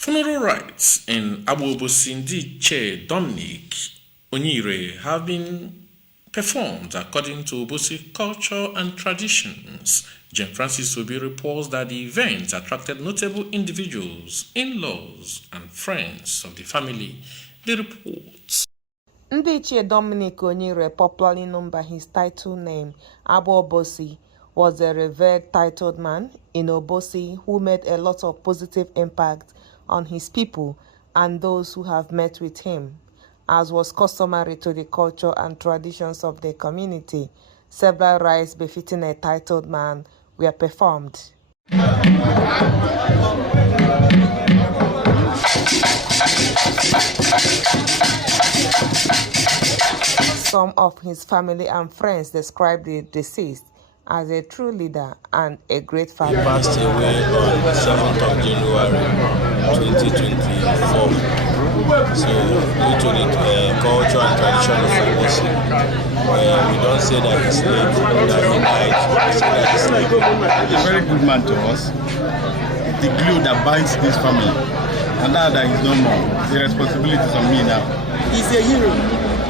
Funeral rites in Obosi Ndichie, Dominic, Onyire have been performed according to Obosi culture and traditions. Janefrancis Obi reports that the event attracted notable individuals, in-laws, and friends of the family. The reports. Ndichie Dominic Onyire, popularly known by his title name, Obosi, was a revered titled man in Obosi who made a lot of positive impact on his people and those who have met with him. As was customary to the culture and traditions of the community, several rites befitting a titled man were performed. Some of his family and friends described the deceased as a true leader and a great father. He passed away on the 7th of January 2024. So, due to the culture and tradition of Obosi, we don't say that he's late, that he died. We say that he's late. He's a very good man to us. The glue that binds this family. And now that he's no more, the responsibility is on me now. He's a hero.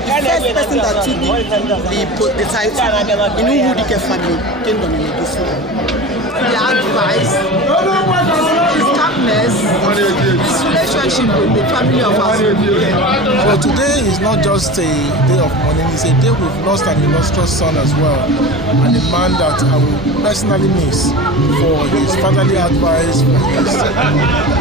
The first person that took the title in Onyire family came Dominic. The advice, his calmness, his relationship with the family of our So today is not just a day of mourning, it's a day we've lost an illustrious son as well, and a man that I will personally miss for his fatherly advice, for his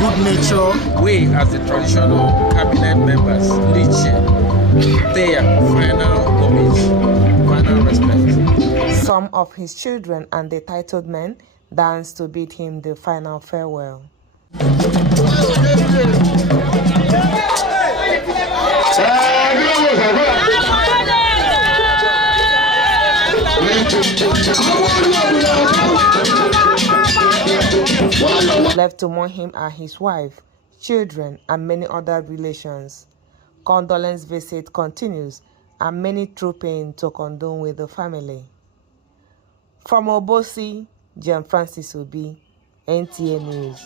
good nature. We, as the traditional cabinet members, Ndichie, pay final homage, final respect. Some of his children and the titled men danced to bid him the final farewell. Left to mourn him are his wife, children, and many other relations. Condolence visit continues, and many trooping to condone with the family. From Obosi, Janefrancis Obi, NTA News.